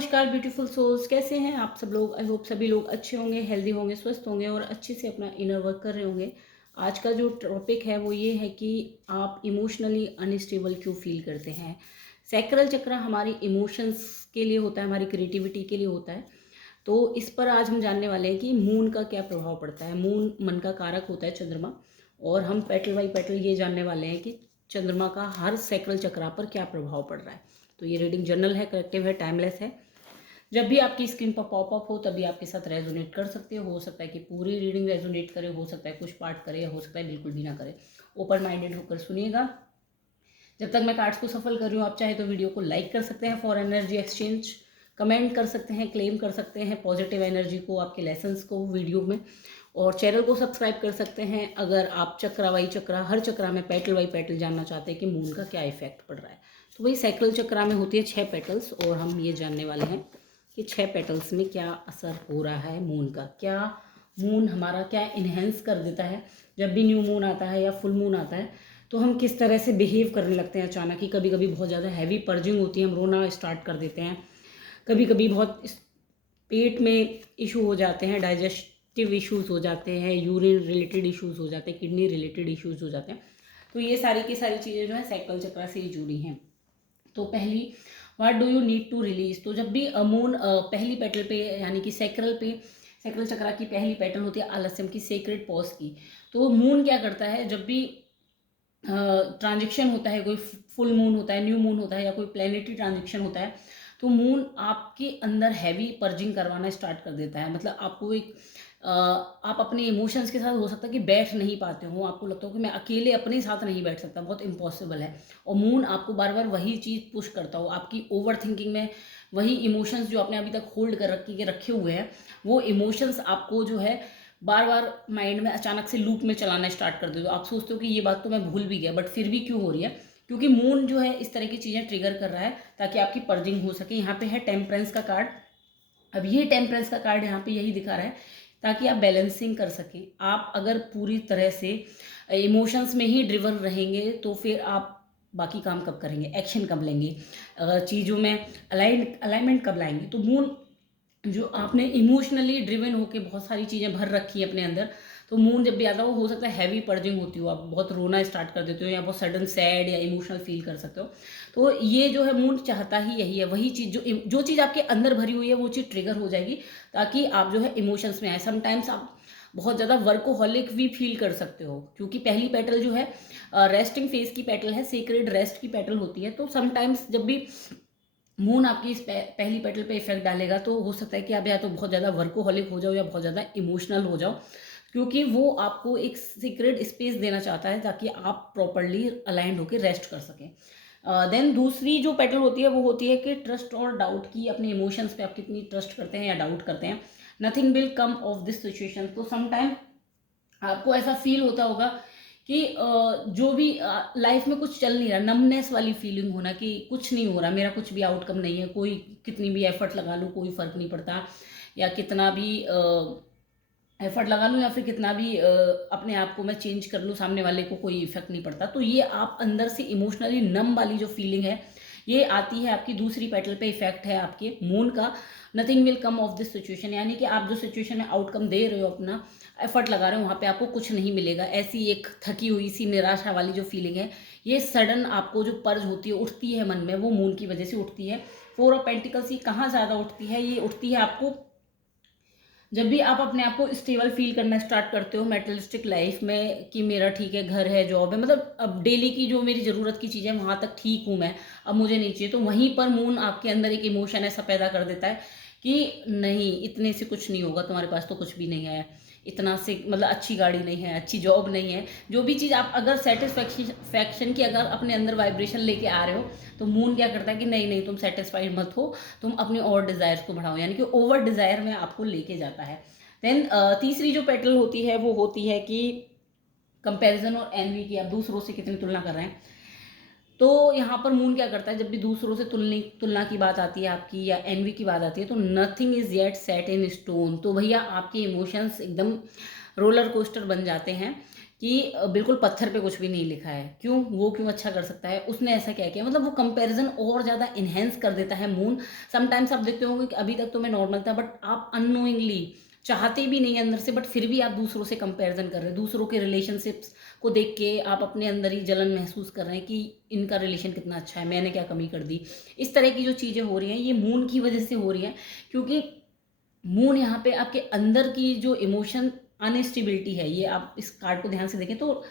नमस्कार beautiful souls, कैसे हैं आप सब लोग। आई होप सभी लोग अच्छे होंगे, हेल्दी होंगे, स्वस्थ होंगे और अच्छे से अपना इनर वर्क कर रहे होंगे। आज का जो टॉपिक है वो ये है कि आप इमोशनली अनस्टेबल क्यों फील करते हैं। सैक्रल चक्र हमारी इमोशंस के लिए होता है, हमारी क्रिएटिविटी के लिए होता है। तो इस पर आज हम जानने वाले हैं कि मून का क्या प्रभाव पड़ता है। मून मन का कारक होता है, चंद्रमा। और हम पेटल बाई पेटल ये जानने वाले हैं कि चंद्रमा का हर सैक्रल चक्र पर क्या प्रभाव पड़ रहा है। तो ये रीडिंग जनरल है, कलेक्टिव है, टाइमलेस है। जब भी आपकी स्क्रीन पर पॉपअप हो तभी आपके साथ रेजोनेट कर सकते हो सकता है कि पूरी रीडिंग रेजोनेट करे, हो सकता है कुछ पार्ट करे, या हो सकता है बिल्कुल भी ना करे। ओपन माइंडेड होकर सुनिएगा। जब तक मैं कार्ड्स को सफल कर रही हूँ, आप चाहे तो वीडियो को लाइक कर सकते हैं फॉर एनर्जी एक्सचेंज, कमेंट कर सकते हैं, क्लेम कर सकते हैं पॉजिटिव एनर्जी को, आपके लेसन्स को वीडियो में, और चैनल को सब्सक्राइब कर सकते हैं अगर आप चक्रा वाई चक्रा, हर चक्रा में पेटल वाई पेटल जानना चाहते हैं कि मून का क्या इफेक्ट पड़ रहा है। तो वही साइकिल चक्रा में होती है 6 पेटल्स, और हम ये जानने वाले हैं कि 6 पेटल्स में क्या असर हो रहा है मून का। क्या मून हमारा क्या इन्हेंस कर देता है। जब भी न्यू मून आता है या फुल मून आता है तो हम किस तरह से बिहेव करने लगते हैं अचानक ही। कभी कभी बहुत ज़्यादा हैवी पर्जिंग होती है, हम रोना स्टार्ट कर देते हैं। कभी कभी बहुत पेट में इशू हो जाते हैं, डाइजेस्टिव इश्यूज हो जाते हैं, यूरिन रिलेटेड इश्यूज हो जाते हैं, किडनी रिलेटेड इश्यूज हो जाते हैं। तो ये सारी की सारी चीज़ें जो है साइकिल चक्र से ही जुड़ी हैं। तो पहली, what do you need to release. तो जब भी मून पहली पेटल पे, यानी कि सैक्रल पे, सैक्रल चक्र की पहली पेटल होती है आलस्यम की, सेक्रेट पॉज की। तो मून क्या करता है, जब भी ट्रांजेक्शन होता है, कोई फुल मून होता है, न्यू मून होता है, या कोई प्लेनेटरी ट्रांजेक्शन होता है, तो मून आपके अंदर हैवी पर्जिंग करवाना स्टार्ट कर देता है। मतलब आपको एक आप अपने इमोशंस के साथ हो सकता है कि बैठ नहीं पाते हो, आपको लगता हो कि मैं अकेले अपने साथ नहीं बैठ सकता, बहुत इम्पॉसिबल है। और मून आपको बार बार वही चीज़ पुश करता हो, आपकी ओवर थिंकिंग में वही इमोशंस जो आपने अभी तक होल्ड कर रखे हुए हैं, वो इमोशंस आपको जो है बार बार माइंड में अचानक से लूप में चलाना स्टार्ट कर दे। तो आप सोचते हो कि ये बात तो मैं भूल भी गया, बट फिर भी क्यों हो रही है, क्योंकि मून जो है इस तरह की चीज़ें ट्रिगर कर रहा है ताकि आपकी पर्जिंग हो सके। यहाँ पे है टेम्परेंस का कार्ड। अब ये टेम्परेंस का कार्ड यहाँ पे यही दिखा रहा है ताकि आप बैलेंसिंग कर सकें। आप अगर पूरी तरह से इमोशंस में ही ड्रिवन रहेंगे तो फिर आप बाकी काम कब करेंगे, एक्शन कब लेंगे, चीज़ों में अलाइनमेंट कब लाएंगे। तो मून जो आपने इमोशनली ड्रिवन होके बहुत सारी चीज़ें भर रखी है अपने अंदर, तो मून जब भी आता है वो हो सकता है हैवी पर्जिंग होती हो, आप बहुत रोना स्टार्ट कर देते हो, या बहुत सडन सैड या इमोशनल फील कर सकते हो। तो ये जो है मून चाहता ही यही है, वही चीज़ जो चीज़ आपके अंदर भरी हुई है वो चीज़ ट्रिगर हो जाएगी ताकि आप जो है इमोशंस में आए। समटाइम्स आप बहुत ज़्यादा वर्कोहॉलिक भी फील कर सकते हो, क्योंकि पहली पेटल जो है रेस्टिंग फेज की पेटल है, सेक्रेड रेस्ट की पेटल होती है। तो समटाइम्स जब भी मून आपकी इस पहली पेटल पे इफेक्ट डालेगा तो हो सकता है कि आप या तो बहुत ज़्यादा वर्कोहॉलिक हो जाओ या बहुत ज़्यादा इमोशनल हो जाओ, क्योंकि वो आपको एक सीक्रेट स्पेस देना चाहता है ताकि आप प्रॉपरली अलाइंड होकर रेस्ट कर सकें। देन दूसरी जो पेटल होती है वो होती है कि ट्रस्ट और डाउट की, अपने इमोशंस पे आप कितनी ट्रस्ट करते हैं या डाउट करते हैं। Nothing will come of this situation. तो समटाइम आपको ऐसा फील होता होगा कि जो भी लाइफ में कुछ चल नहीं रहा, नमनेस वाली फीलिंग होना कि कुछ नहीं हो रहा, मेरा कुछ भी आउटकम नहीं है, कोई कितनी भी एफर्ट लगा लूँ कोई फ़र्क नहीं पड़ता, या कितना भी एफर्ट लगा लूँ, या फिर कितना भी अपने आप को मैं चेंज कर लूँ, सामने वाले को कोई इफेक्ट नहीं पड़ता। तो ये आप अंदर से इमोशनली नम वाली जो फीलिंग है ये आती है, आपकी दूसरी पेटल पे इफेक्ट है आपके मून का। Nothing will come of this situation, यानी कि आप जो सिचुएशन में आउटकम दे रहे हो, अपना एफर्ट लगा रहे हो, वहाँ पे आपको कुछ नहीं मिलेगा। ऐसी एक थकी हुई सी निराशा वाली जो फीलिंग है, ये सडन आपको जो पर्ज होती है, उठती है मन में, वो मून की वजह से उठती है। 4 ऑफ पेंटिकल्स ये कहाँ ज़्यादा उठती है, ये उठती है आपको जब भी आप अपने आप को स्टेबल फील करना स्टार्ट करते हो मेटलिस्टिक लाइफ में, कि मेरा ठीक है, घर है, जॉब है, मतलब अब डेली की जो मेरी ज़रूरत की चीज़ें वहाँ तक ठीक हूँ मैं, अब मुझे नहीं चाहिए। तो वहीं पर मून आपके अंदर एक इमोशन ऐसा पैदा कर देता है कि नहीं, इतने से कुछ नहीं होगा, तुम्हारे पास तो कुछ भी नहीं है, इतना से मतलब अच्छी गाड़ी नहीं है, अच्छी जॉब नहीं है, जो भी चीज़ आप अगर सेटिस्फैक्शन की अगर अपने अंदर वाइब्रेशन लेके आ रहे हो, तो मून क्या करता है कि नहीं नहीं, तुम सेटिस्फाइड मत हो, तुम अपने और डिज़ायर्स को बढ़ाओ, यानी कि ओवर डिज़ायर में आपको लेके जाता है। देन तीसरी जो पेटल होती है वो होती है कि कंपैरिजन और एनवी की, आप दूसरों से कितनी तुलना कर रहे हैं। तो यहाँ पर मून क्या करता है, जब भी दूसरों से तुलना की बात आती है आपकी, या एनवी की बात आती है, तो nothing is yet set in stone. तो भैया आपके इमोशंस एकदम रोलर कोस्टर बन जाते हैं कि बिल्कुल पत्थर पे कुछ भी नहीं लिखा है। क्यों? वो क्यों अच्छा कर सकता है? उसने ऐसा क्या किया? मतलब वो कंपैरिज़न और ज़्यादा एनहांस कर देता है मून। समटाइम्स आप देखते होंगे कि अभी तक तो मैं नॉर्मल था, बट आप अननोइंगली चाहते भी नहीं अंदर से, बट फिर भी आप दूसरों से कंपैरिज़न कर रहे हैं। दूसरों के रिलेशनशिप्स को देख के आप अपने अंदर ही जलन महसूस कर रहे हैं कि इनका रिलेशन कितना अच्छा है, मैंने क्या कमी कर दी। इस तरह की जो चीज़ें हो रही हैं, ये मून की वजह से हो रही हैं, क्योंकि मून यहाँ पे आपके अंदर की जो इमोशन अनस्टेबिलिटी है, ये आप इस कार्ड को ध्यान से देखें तो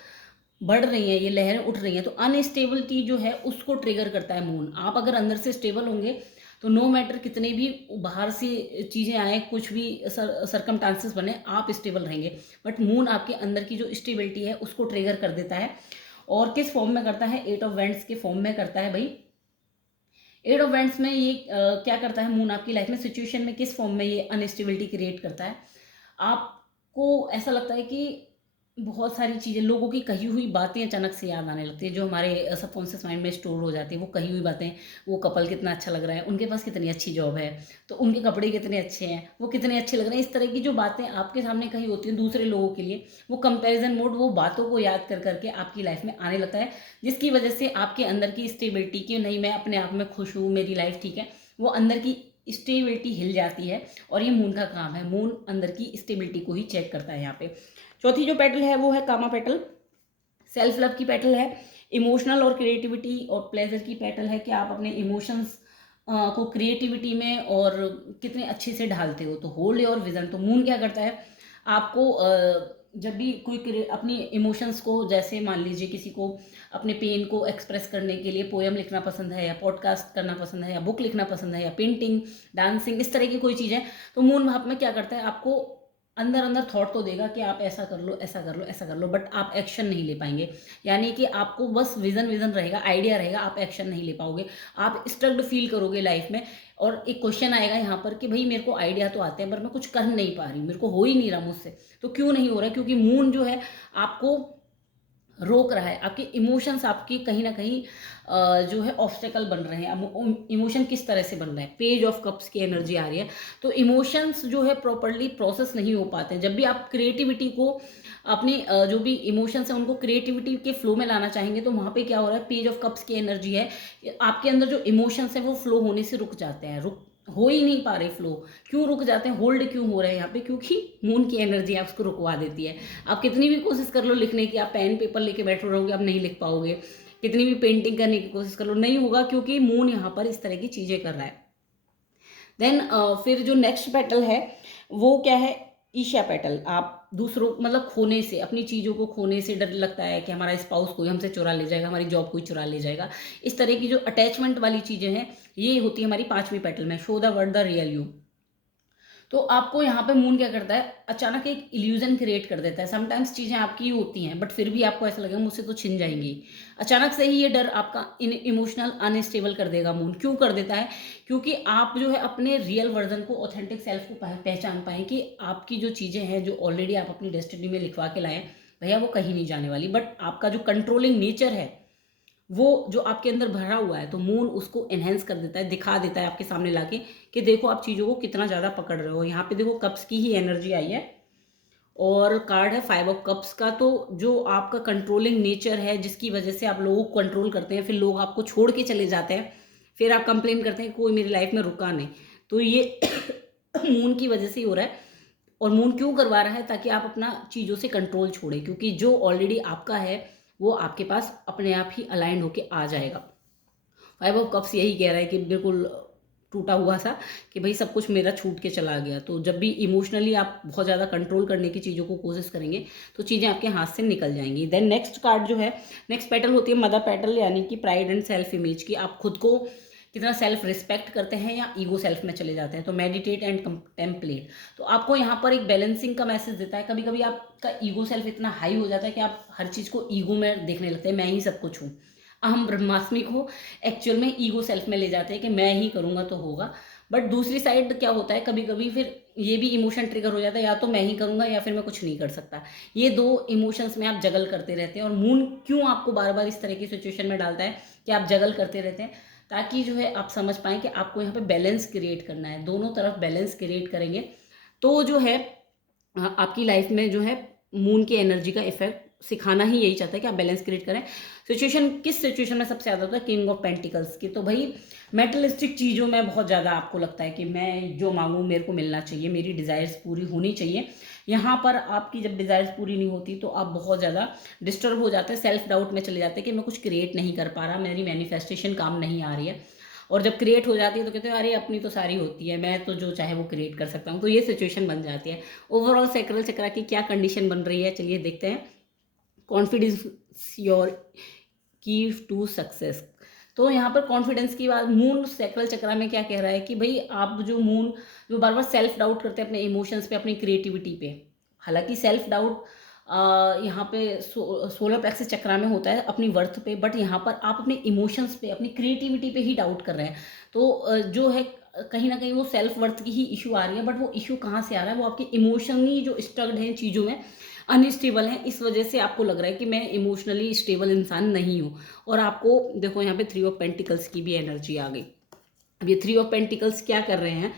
बढ़ रही है, ये लहरें उठ रही हैं, तो अनस्टेबिलिटी जो है उसको ट्रिगर करता है मून। आप अगर अंदर से स्टेबल होंगे तो नो मैटर कितने भी बाहर से चीज़ें आए, कुछ भी सरकमटांसेस बने, आप स्टेबल रहेंगे। बट मून आपके अंदर की जो स्टेबिलिटी है उसको ट्रिगर कर देता है। और किस फॉर्म में करता है? 8 ऑफ वैंड्स के फॉर्म में करता है भाई। 8 ऑफ वैंड्स में ये क्या करता है मून आपकी लाइफ में, सिचुएशन में किस फॉर्म में ये अनस्टेबिलिटी क्रिएट करता है? आपको ऐसा लगता है कि बहुत सारी चीज़ें, लोगों की कही हुई बातें अचानक से याद आने लगती है, जो हमारे सबकॉन्शियस माइंड में स्टोर हो जाती है। वो कही हुई बातें, वो कपल कितना अच्छा लग रहा है, उनके पास कितनी अच्छी जॉब है, तो उनके कपड़े कितने अच्छे हैं, वो कितने अच्छे लग रहे हैं। इस तरह की जो बातें आपके सामने कही होती हैं दूसरे लोगों के लिए, वो कंपैरिजन मोड वो बातों को याद कर करके आपकी लाइफ में आने लगता है, जिसकी वजह से आपके अंदर की स्टेबिलिटी, कि नहीं मैं अपने आप में खुश हूँ, मेरी लाइफ ठीक है, वो अंदर की स्टेबिलिटी हिल जाती है। और ये मून का काम है, मून अंदर की स्टेबिलिटी को ही चेक करता है यहाँ पे। चौथी जो पेटल है वो है कामा पेटल, सेल्फ लव की पेटल है। इमोशनल और क्रिएटिविटी और प्लेजर की पेटल है, कि आप अपने इमोशंस को क्रिएटिविटी में और कितने अच्छे से ढालते हो। तो होल्ड योर विजन। तो मून क्या करता है आपको, जब भी कोई अपनी इमोशंस को, जैसे मान लीजिए किसी को अपने पेन को एक्सप्रेस करने के लिए पोएम लिखना पसंद है, या पॉडकास्ट करना पसंद है, या बुक लिखना पसंद है, या पेंटिंग, डांसिंग, इस तरह की कोई चीज़ है, तो मून वहाँ में क्या करता है, आपको अंदर अंदर थॉट तो देगा कि आप ऐसा कर लो, ऐसा कर लो, ऐसा कर लो, बट आप एक्शन नहीं ले पाएंगे। यानी कि आपको बस विजन विजन रहेगा, आइडिया रहेगा, आप एक्शन नहीं ले पाओगे। आप स्ट्रग्ड फील करोगे लाइफ में। और एक क्वेश्चन आएगा यहाँ पर कि भाई मेरे को आइडिया तो आते हैं पर मैं कुछ कर नहीं पा रही, मेरे को हो ही नहीं रहा मुझसे। तो क्यों नहीं हो रहा है? क्योंकि मून जो है आपको रोक रहा है। आपके इमोशंस आपकी कहीं ना कहीं जो है ऑब्स्टेकल बन रहे हैं। अब इमोशन किस तरह से बन रहे हैं? पेज ऑफ कप्स की एनर्जी आ रही है, तो इमोशंस जो है प्रॉपरली प्रोसेस नहीं हो पाते हैं। जब भी आप क्रिएटिविटी को, अपनी जो भी इमोशंस हैं उनको क्रिएटिविटी के फ्लो में लाना चाहेंगे, तो वहाँ पे क्या हो रहा है, पेज ऑफ कप्स की एनर्जी है, आपके अंदर जो इमोशंस हैं वो फ्लो होने से रुक जाते हैं, रुक हो ही नहीं पा रहे फ्लो। क्यों रुक जाते हैं, होल्ड क्यों हो रहे हैं यहाँ पे? क्योंकि मून की एनर्जी आप उसको रुकवा देती है। आप कितनी भी कोशिश कर लो लिखने की, आप पेन पेपर लेके बैठे रहोगे, आप नहीं लिख पाओगे। कितनी भी पेंटिंग करने की कोशिश कर लो, नहीं होगा, क्योंकि मून यहाँ पर इस तरह की चीज़ें कर रहा है। देन फिर जो नेक्स्ट पेटल है वो क्या है? ईशा पेटल। आप दूसरों, मतलब खोने से, अपनी चीज़ों को खोने से डर लगता है कि हमारा स्पाउस कोई हमसे चुरा ले जाएगा, हमारी जॉब कोई चुरा ले जाएगा। इस तरह की जो अटैचमेंट वाली चीज़ें हैं, ये होती है हमारी पांचवी पेटल में। Show the word the real you. तो आपको यहाँ पे मून क्या करता है, अचानक एक इल्यूजन क्रिएट कर देता है। समटाइम्स चीज़ें आपकी ही होती हैं, बट फिर भी आपको ऐसा लगेगा मुझसे तो छिन जाएंगी। अचानक से ही ये डर आपका इमोशनल अनस्टेबल कर देगा। मून क्यों कर देता है? क्योंकि आप जो है अपने रियल वर्जन को, ऑथेंटिक सेल्फ को पहचान पाएँ कि आपकी जो चीज़ें हैं, जो ऑलरेडी आप अपनी डेस्टिनी में लिखवा के लाएँ, भैया वो कहीं नहीं जाने वाली। बट आपका जो कंट्रोलिंग नेचर है, वो जो आपके अंदर भरा हुआ है, तो मून उसको एनहेंस कर देता है, दिखा देता है आपके सामने लाके कि देखो आप चीज़ों को कितना ज़्यादा पकड़ रहे हो। यहाँ पे देखो कप्स की ही एनर्जी आई है, और कार्ड है 5 ऑफ कप्स का। तो जो आपका कंट्रोलिंग नेचर है, जिसकी वजह से आप लोगों को कंट्रोल करते हैं, फिर लोग आपको छोड़ के चले जाते हैं, फिर आप कंप्लेन करते हैं कोई मेरी लाइफ में रुका नहीं, तो ये मून की वजह से ही हो रहा है। और मून क्यों करवा रहा है? ताकि आप अपना चीज़ों से कंट्रोल छोड़ें, क्योंकि जो ऑलरेडी आपका है वो आपके पास अपने आप ही अलाइंड होके आ जाएगा। 5 ऑफ कप्स यही कह रहा है कि बिल्कुल टूटा हुआ सा, कि भाई सब कुछ मेरा छूट के चला गया। तो जब भी इमोशनली आप बहुत ज़्यादा कंट्रोल करने की चीज़ों को कोशिश करेंगे, तो चीज़ें आपके हाथ से निकल जाएंगी। देन नेक्स्ट कार्ड जो है, नेक्स्ट पेटल होती है मदर पेटल, यानी कि प्राइड एंड सेल्फ इमेज की। आप खुद को कितना सेल्फ रिस्पेक्ट करते हैं या ईगो सेल्फ में चले जाते हैं। तो मेडिटेट एंड कंटेम्पलेट। तो आपको यहाँ पर एक बैलेंसिंग का मैसेज देता है। कभी कभी आपका ईगो सेल्फ इतना हाई हो जाता है कि आप हर चीज़ को ईगो में देखने लगते हैं, मैं ही सब कुछ हूँ। अहम ब्रह्मास्मि को एक्चुअल में ईगो सेल्फ में ले जाते हैं कि मैं ही करूँगा तो होगा। बट दूसरी साइड क्या होता है, कभी कभी फिर ये भी इमोशन ट्रिगर हो जाता है, या तो मैं ही करूँगा या फिर मैं कुछ नहीं कर सकता। ये दो इमोशंस में आप जगल करते रहते हैं। और मून क्यों आपको बार बार इस तरह की सिचुएशन में डालता है कि आप जगल करते रहते हैं, ताकि जो है आप समझ पाएँ कि आपको यहाँ पे बैलेंस क्रिएट करना है। दोनों तरफ बैलेंस क्रिएट करेंगे तो जो है आपकी लाइफ में जो है मून की एनर्जी का इफेक्ट सिखाना ही यही चाहता है कि आप बैलेंस क्रिएट करें। सिचुएशन किस सिचुएशन में सबसे ज़्यादा होता है? किंग ऑफ पेंटिकल्स की। तो भाई मेटलिस्टिक चीज़ों में बहुत ज़्यादा आपको लगता है कि मैं जो मांगूँ मेरे को मिलना चाहिए, मेरी डिज़ायर्स पूरी होनी चाहिए। यहाँ पर आपकी जब डिज़ायर्स पूरी नहीं होती तो आप बहुत ज़्यादा डिस्टर्ब हो जाते हैं, सेल्फ डाउट में चले जाते हैं कि मैं कुछ क्रिएट नहीं कर पा रहा, मेरी मैनिफेस्टेशन काम नहीं आ रही है। और जब क्रिएट हो जाती है तो कहते हैं अरे अपनी तो सारी होती है, मैं तो जो चाहे वो क्रिएट कर सकता हूँ। तो ये सिचुएशन बन जाती है। ओवरऑल सैक्रल चक्र की क्या कंडीशन बन रही है, चलिए देखते हैं। कॉन्फिडेंस योर की टू सक्सेस। तो यहाँ पर कॉन्फिडेंस की बात, मून सैक्रल चक्र में क्या कह रहा है कि भाई आप जो बार बार सेल्फ डाउट करते हैं अपने इमोशंस पे, अपनी क्रिएटिविटी पे। हालांकि सेल्फ डाउट यहाँ पे सोलर प्लेक्सस चक्र में होता है अपनी वर्थ पे, बट यहाँ पर आप अपने इमोशंस पे, अपनी क्रिएटिविटी पे ही डाउट कर रहे हैं। तो जो है कहीं ना कहीं वो सेल्फ वर्थ की ही इशू आ रही है, बट वो इशू कहाँ से आ रहा है? वो आपके इमोशनली जो स्टक्ड हैं चीज़ों में, अनस्टेबल हैं, इस वजह से आपको लग रहा है कि मैं इमोशनली स्टेबल इंसान नहीं हूँ। और आपको देखो यहाँ पे 3 ऑफ पेंटिकल्स की भी एनर्जी आ गई। अब ये 3 ऑफ पेंटिकल्स क्या कर रहे हैं?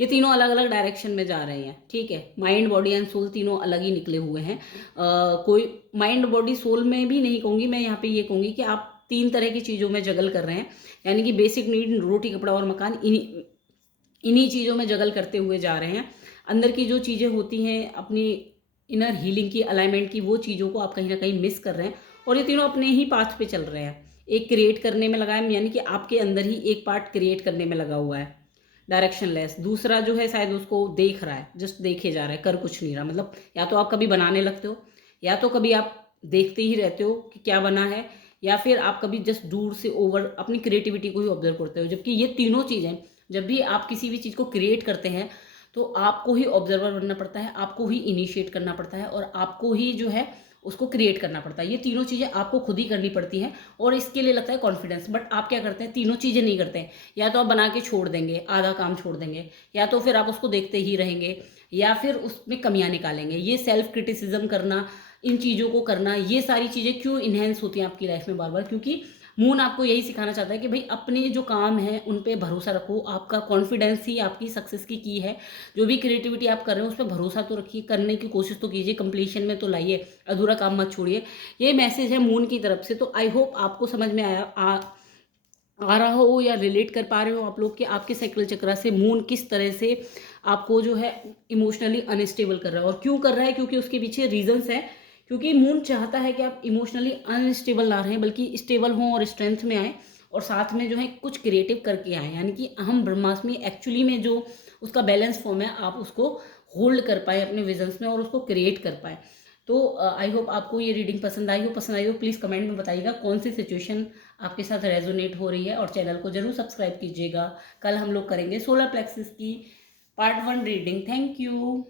ये तीनों अलग अलग डायरेक्शन में जा रहे हैं, ठीक है। माइंड बॉडी एंड सोल तीनों अलग ही निकले हुए हैं। कोई माइंड बॉडी सोल में भी नहीं कहूँगी मैं, यहाँ पे ये कहूँगी कि आप 3 तरह की चीज़ों में जगल कर रहे हैं। यानी कि बेसिक नीड रोटी कपड़ा और मकान, इन्हीं चीज़ों में जगल करते हुए जा रहे हैं। अंदर की जो चीज़ें होती हैं अपनी इनर हीलिंग की, अलाइनमेंट की, वो चीज़ों को आप कहीं ना कहीं मिस कर रहे हैं। और ये तीनों अपने ही पाथ पे चल रहे हैं। एक क्रिएट करने में लगा है, यानी कि आपके अंदर ही एक पार्ट क्रिएट करने में लगा हुआ है, डायरेक्शनलेस। दूसरा जो है शायद उसको देख रहा है, जस्ट देखे जा रहा है, कर कुछ नहीं रहा। मतलब या तो आप कभी बनाने लगते हो, या तो कभी आप देखते ही रहते हो कि क्या बना है, या फिर आप कभी जस्ट दूर से ओवर अपनी क्रिएटिविटी को ही ऑब्जर्व करते हो। जबकि ये तीनों चीज़ें, जब भी आप किसी भी चीज़ को क्रिएट करते हैं तो आपको ही ऑब्जर्वर बनना पड़ता है, आपको ही इनिशिएट करना पड़ता है, और आपको ही जो है उसको क्रिएट करना पड़ता है। ये तीनों चीज़ें आपको खुद ही करनी पड़ती हैं, और इसके लिए लगता है कॉन्फिडेंस। बट आप क्या करते हैं? तीनों चीज़ें नहीं करते हैं। या तो आप बना के छोड़ देंगे, आधा काम छोड़ देंगे, या तो फिर आप उसको देखते ही रहेंगे, या फिर उसमें कमियां निकालेंगे। ये सेल्फ क्रिटिसिज्म करना, इन चीज़ों को करना, ये सारी चीज़ें क्यों इन्हेंस होती हैं आपकी लाइफ में बार बार? क्योंकि मून आपको यही सिखाना चाहता है कि भाई अपने जो काम हैं उन पे भरोसा रखो। आपका कॉन्फिडेंस ही आपकी सक्सेस की है। जो भी क्रिएटिविटी आप कर रहे हो उस पर भरोसा तो रखिए, करने की कोशिश तो कीजिए, कंप्लीशन में तो लाइए, अधूरा काम मत छोड़िए। ये मैसेज है मून की तरफ से। तो आई होप आपको समझ में आ रहा हो, या रिलेट कर पा रहे हो आप लोग कि आपके सैक्रल चक्र से मून किस तरह से आपको जो है इमोशनली अनस्टेबल कर रहा है। और क्यों कर रहा है? क्योंकि उसके पीछे रीजंस है। क्योंकि मून चाहता है कि आप इमोशनली अनस्टेबल ना रहें, बल्कि स्टेबल हों और स्ट्रेंथ में आए, और साथ में जो है कुछ क्रिएटिव करके आए। यानी कि हम ब्रह्मास्मि एक्चुअली में जो उसका बैलेंस फॉर्म है, आप उसको होल्ड कर पाए अपने विजन्स में और उसको क्रिएट कर पाए। तो आई होप आपको ये रीडिंग पसंद आई हो। प्लीज़ कमेंट में बताइएगा कौन सी सिचुएशन आपके साथ रेजोनेट हो रही है, और चैनल को जरूर सब्सक्राइब कीजिएगा। कल हम लोग करेंगे सोलर प्लेक्सिस की पार्ट 1 रीडिंग। Thank you.